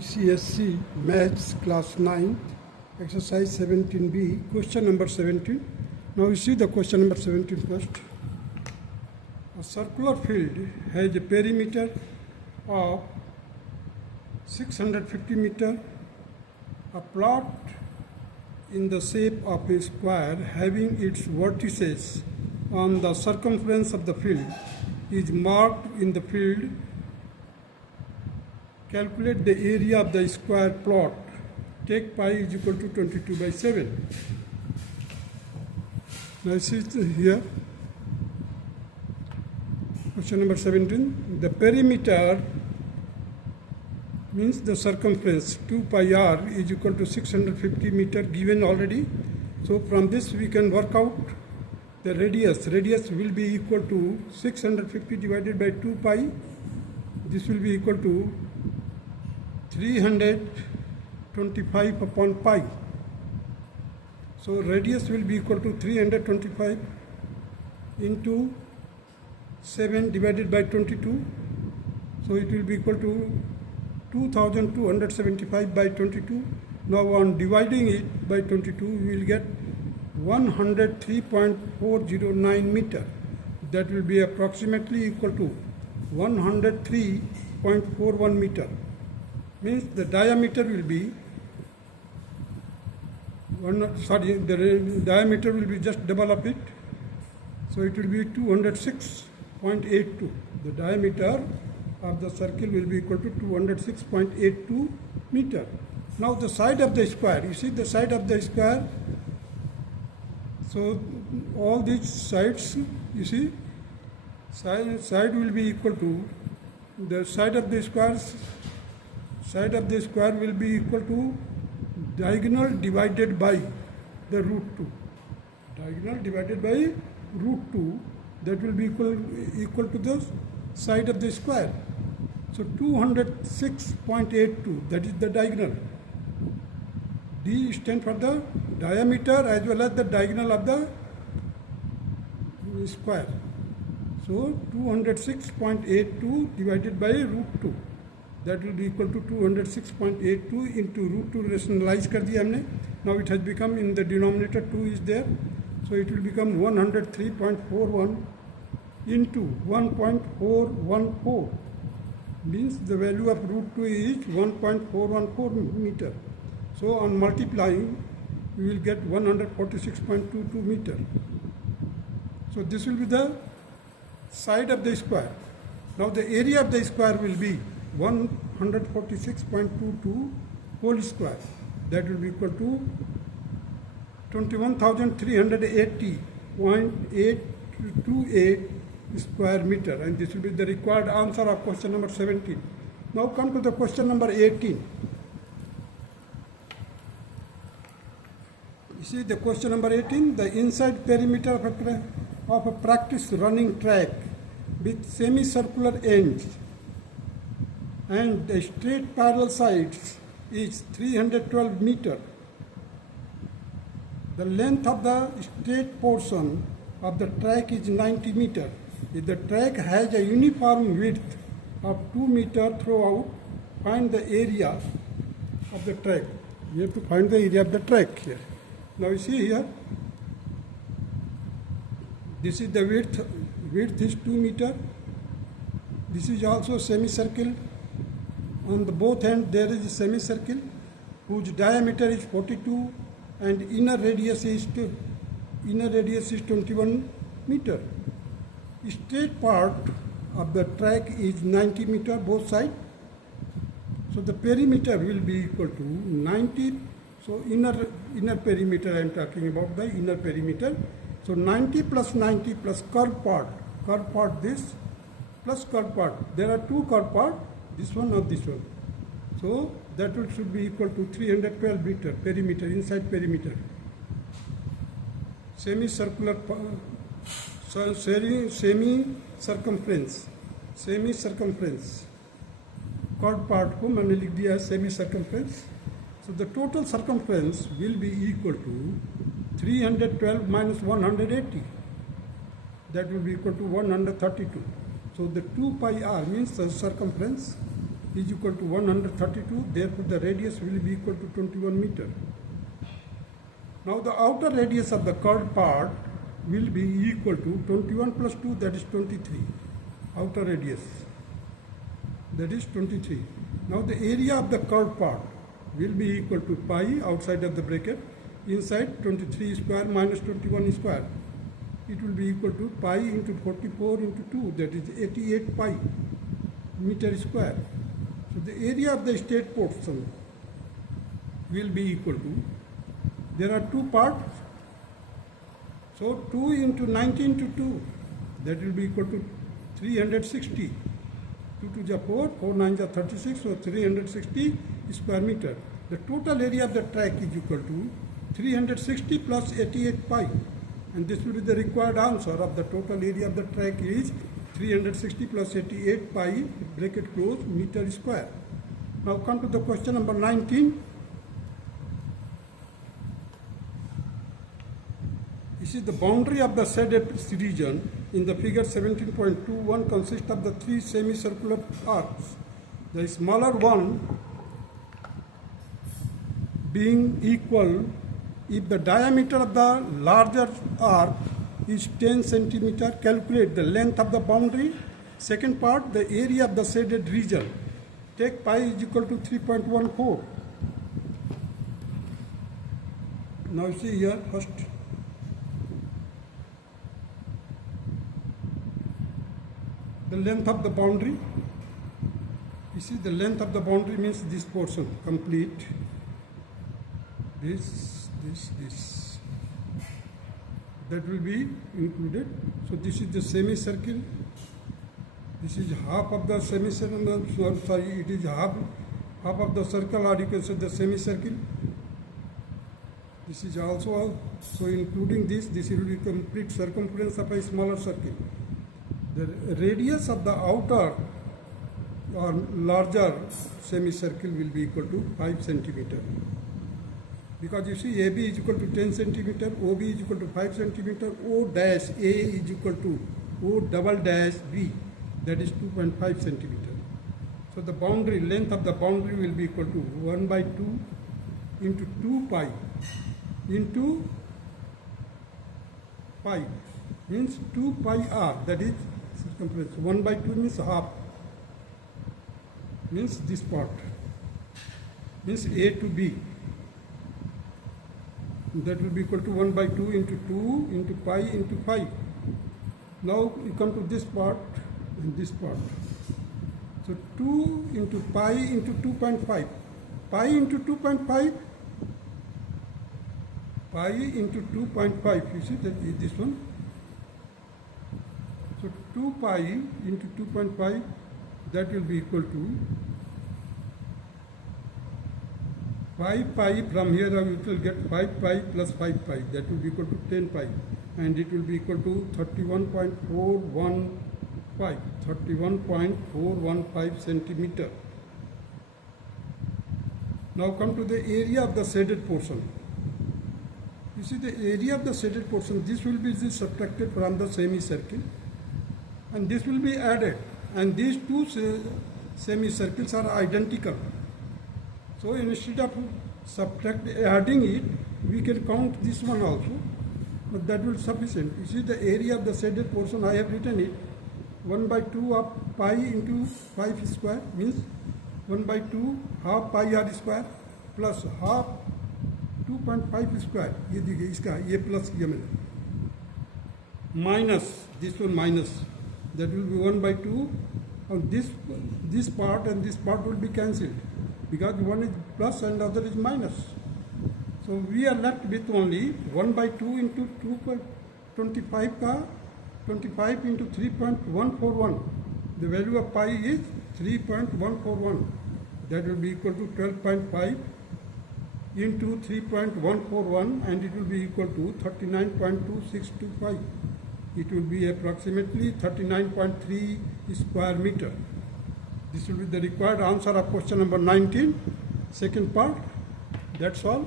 ICSE Maths Class 9, Exercise 17B, question number 17. Now you see the question number 17 first. A circular field has a perimeter of 650 meter. A plot in the shape of a square having its vertices on the circumference of the field is marked in the field. Calculate the area of the square plot. Take pi is equal to 22 by 7. Now see here. Question number 17. The perimeter means the circumference 2 pi r is equal to 650 meter given already. So from this we can work out the radius. Radius will be equal to 650 divided by 2 pi. This will be equal to 325 upon pi. So radius will be equal to 325 into 7 divided by 22. So it will be equal to 2275 by 22. Now on dividing it by 22 we will get 103.409 meter. That will be approximately equal to 103.41 meter. Means the diameter will be the diameter will be just double of it, so it will be 206.82. The diameter of the circle will be equal to 206.82 meter. Now the side of the square, you see the side of the square, so all these sides, you see, side will be equal to the side of the square. Side of the square will be equal to diagonal divided by the root 2. Diagonal divided by root 2, that will be equal to the side of the square. So 206.82, that is the diagonal. D stands for the diameter as well as the diagonal of the square. So 206.82 divided by root 2. That will be equal to 206.82 into root 2 rationalize कर दिया हमने. Now it has become in the denominator 2 is there. So it will become 103.41 into 1.414. Means the value of root 2 is 1.414 meter. So on multiplying we will get 146.22 meter. So this will be the side of the square. Now the area of the square will be 146.22 whole square. That will be equal to 21,380.828 square meter, and this will be the required answer of question number 17. Now come to the question number 18. You see the question number 18, the inside perimeter of a practice running track with semicircular ends and the straight parallel sides is 312 meter. The length of the straight portion of the track is 90 meter. If the track has a uniform width of 2 meter throughout, find the area of the track. We have to find the area of the track here. Now you see here, this is the width. Width is 2 meter. This is also semicircle. On the both ends there is a semicircle whose diameter is 42 and inner radius is 21 meter. Straight part of the track is 90 meter both sides. So the perimeter will be equal to 90. So inner perimeter I am talking about, the inner perimeter. So 90 plus 90 plus curved part this plus curved part. There are two curved parts. This one or this one. So that should be equal to 312 meter perimeter, inside perimeter. Semi-circular, semi-circumference. Curved part को मैंने लिख दिया semi-circumference. So the total circumference will be equal to 312 minus 180. That will be equal to 132. So the 2 pi r means the circumference is equal to 132, therefore the radius will be equal to 21 meter. Now the outer radius of the curved part will be equal to 21 plus 2, that is 23. Outer radius, that is 23. Now the area of the curved part will be equal to pi outside of the bracket, inside 23 square minus 21 square. It will be equal to pi into 44 into 2, that is 88 pi meter square. So the area of the state portion will be equal to, there are two parts, so 2 into 19 to 2, that will be equal to 360. 2 to the 4, 4 9 are 36, so 360 square meter. The total area of the track is equal to 360 plus 88 pi, and this will be the required answer of the total area of the track is 360 plus 88 pi bracket close meter square. Now come to the question number 19. This is the boundary of the shaded region in the figure 17.21 consists of the three semicircular arcs. The smaller one being equal if the diameter of the larger arc is 10 centimeter. Calculate the length of the boundary. Second part, the area of the shaded region. Take pi is equal to 3.14. Now see here first. The length of the boundary. You see the length of the boundary means this portion complete. This. That will be included. So this is the semicircle. This is half of the semicircle. Sorry, it is half of the circle, or you can say the semicircle. This is also, so including this will be complete circumference of a smaller circle. The radius of the outer or larger semicircle will be equal to 5 centimeter. Because you see AB is equal to 10 centimeter, OB is equal to 5 centimeter, O dash A is equal to O double dash B, that is 2.5 centimeter. So the boundary, length of the boundary will be equal to 1 by 2 into 2 pi into pi, means 2 pi r, that is circumference. 1 by 2 means half, means this part, means A to B. That will be equal to 1 by 2 into pi into 5. Now you come to this part and this part. So 2 into pi into 2.5. Pi into 2.5. Pi into 2.5. You see that is this one. So 2 pi into 2.5, that will be equal to 5 pi. From here it will get 5 pi plus 5 pi, that will be equal to 10 pi, and it will be equal to 31.415 centimeter. Now come to the area of the shaded portion. You see the area of the shaded portion, this will be subtracted from the semicircle and this will be added, and these two semicircles are identical. So instead of adding it, we can count this one also, but that will sufficient. You see the area of the shaded portion, I have written it 1 by 2 of pi into 5 square, means 1 by 2 half pi r square plus half 2.5 square. ये देखिए इसका ये plus किया मैंने, minus this one minus, that will be 1 by 2, and this part and this part will be cancelled because one is plus and other is minus. So we are left with only 1 by 2 into 2.25 ka 25 into 3.141. The value of pi is 3.141. That will be equal to 12.5 into 3.141, and it will be equal to 39.2625. It will be approximately 39.3 square meter. This will be the required answer of question number 19, second part. That's all.